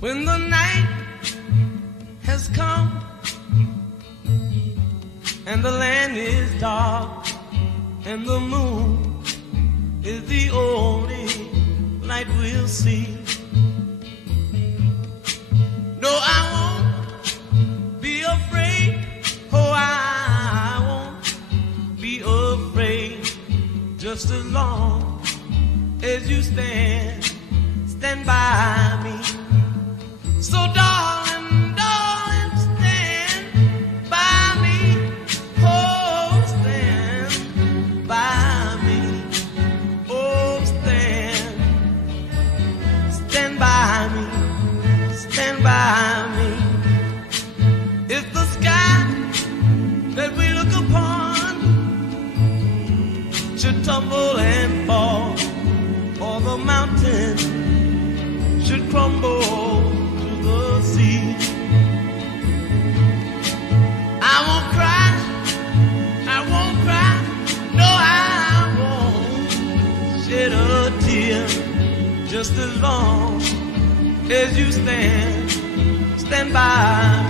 When the night has come and the land is dark and the moon is the only light we'll see. No, I won't be afraid. Oh, I won't be afraid. Just as long as you stand by me. So darling, darling, stand by me. Oh, stand by me. Oh, stand by me. Stand by me. If the sky that we look upon should tumble and fall, or the mountain should crumble to the sea, I won't cry, I won't cry, no, I won't shed a tear. Just as long as you stand by me.